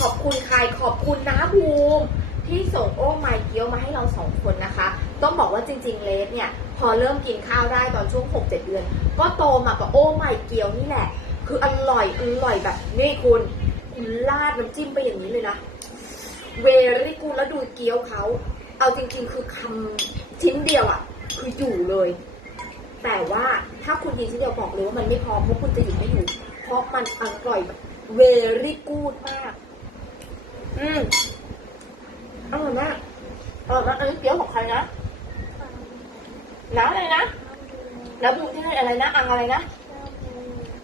ขอบคุณใครขอบคุณนะบูมิที่ส่งโอ้ไมเกี๊ยวมาให้เราสองคนนะคะ ต้องบอกว่าจริง ๆเลสเนี่ย พอเริ่มกินข้าวได้ตอนช่วง 6-7 เดือน ก็โตมากับโอ้ไมเกี๊ยวนี่แหละ คืออร่อยอร่อยแบบนี่คุณคุณราดน้ำจิ้มไปอย่างนี้เลยนะ เวรี่กูแล้วดูเกี๊ยวเขาเอาจริง ๆ คือคำชิ้นเดียวอะ่ะ คืออยู่เลย แต่ว่าถ้าคุณกินชิ้นเดียวบอกเลยว่ามันไม่พอเพราะคุณจะหยุดไม่อยู่เพราะมันอร่อยแบบเวรี่กูดมาก อืมอร่อยมากอร่อยมากอันนี้เกี๊ยวของใครนะน้ำอะไรนะแล้วบูมที่ให้อะไรนะอังอะไรนะ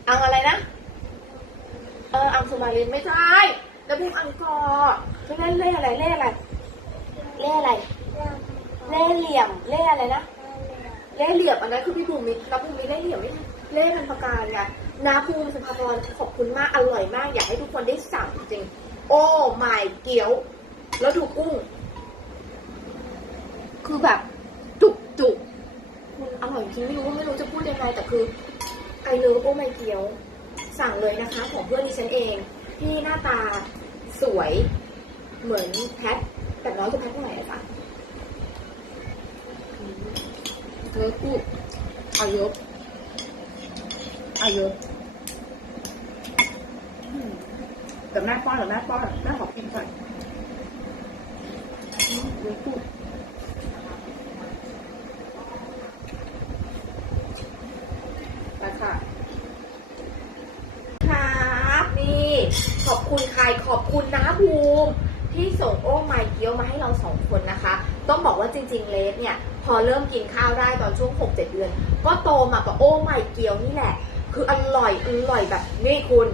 อังอะไรนะ เอออังสุมาลินไม่ใช่แล้วบูมอังกอร์เล่นเล่อะไรเล่อะไรเล่อะไรเล่เหลี่ยมเล่อะไรนะเล่เหลี่ยมอันนั้นคือพี่ภูมิแล้วภูมิเล่เหลี่ยมไม่ใช่เล่พันประการไงน้าภูมิสุภาพรขอบคุณมากอร่อยมาก อยากให้ทุกคนได้สั่งจริง โอ้ไม่เกี๊ยว แล้วดูกุ้ง คือแบบจุกจุกคุณอร่อยจริงไม่รู้ว่าไม่รู้จะพูดยังไงแต่คือไอเลิฟโอ้ไม่เกี๊ยว สั่งเลยนะคะ ของเพื่อนดิฉันเอง ที่หน้าตาสวย เหมือนแพทแต่น้อยจะแพทเท่าไหร่อะคะเลิฟพูอายอะเอาเยอะอืม แต่แม่ป้อนหรือแม่ป้อนแม่ขอกินก่อนมเลิฟพูดไปค่ะครับนี่ขอบคุณใครขอบคุณนะบูมิที่ส่งโอ้ไมเกี๊ยวมาให้เราสองคนนะคะ ต้องบอกว่าจริง ๆเลสเนี่ย พอเริ่มกินข้าวได้ตอนช่วง 6-7 เดือน ก็โตมากับโอ้ไมเกี๊ยวนี่แหละ คืออร่อยอร่อยแบบนี่คุณ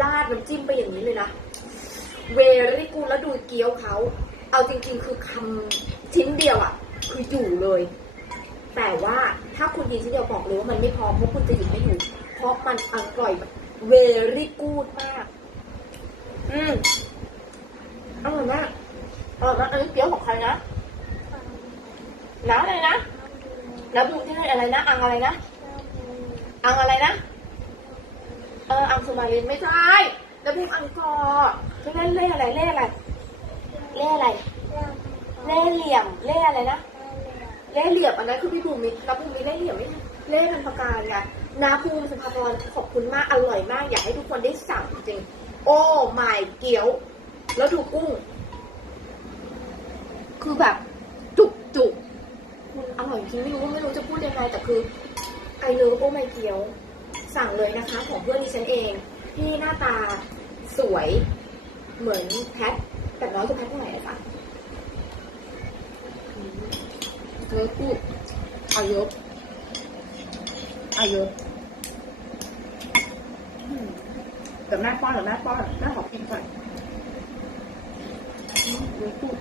ราดน้ำจิ้มไปอย่างนี้เลยนะ เวรี่กูแล้วดูเกี๊ยวเขา เอาจริงๆ คือคำชิ้นเดียวอะ่ะ คืออยู่เลย แต่ว่าถ้าคุณกินชิ้นเดียวบอกเลยว่ามันไม่พอเพราะคุณจะหยุดไม่อยู่ เพราะมันอร่อยแบบเวรี่กูดมาก อืมอร่อยมากอร่อยมากอันนี้เกี๊ยวของใครนะน้ำอะไรนะแล้วบูมที่ให้อะไรนะ อังอะไรนะ อังอะไรนะ เอออังสุมาลินไม่ใช่แล้วบูมอังกอร์เล่นเล่อะไรเล่อะไรเล่อะไรเล่เหลี่ยมเล่อะไรนะเล่เหลี่ยมอันนั้นคือพี่ภูมิแล้วภูมิเล่เหลี่ยมไม่เล่พันปรการไงนาภูมิสุภาพรขอบคุณมากอร่อยมาก อยากให้ทุกคนได้สั่งจริง โอ้ไม่เกี๊ยว แล้วดูกุ้ง คือแบบจุกจุกอร่อยจริงไม่รู้ไม่รู้จะพูดยังไงแต่คือไอเลิฟโอ้ไม่เกี๊ยว สั่งเลยนะคะ ของเพื่อนดิฉันเองที่หน้าตาสวยเหมือนแพทแต่น้อยจะแพทเท่าไหร่อะคะเลิฟพูดอายอะเอายอะอืมแต่แม่ป้อนเหรือแม่ป้อนแม่ขอกินก่อนอืมเลิฟพูด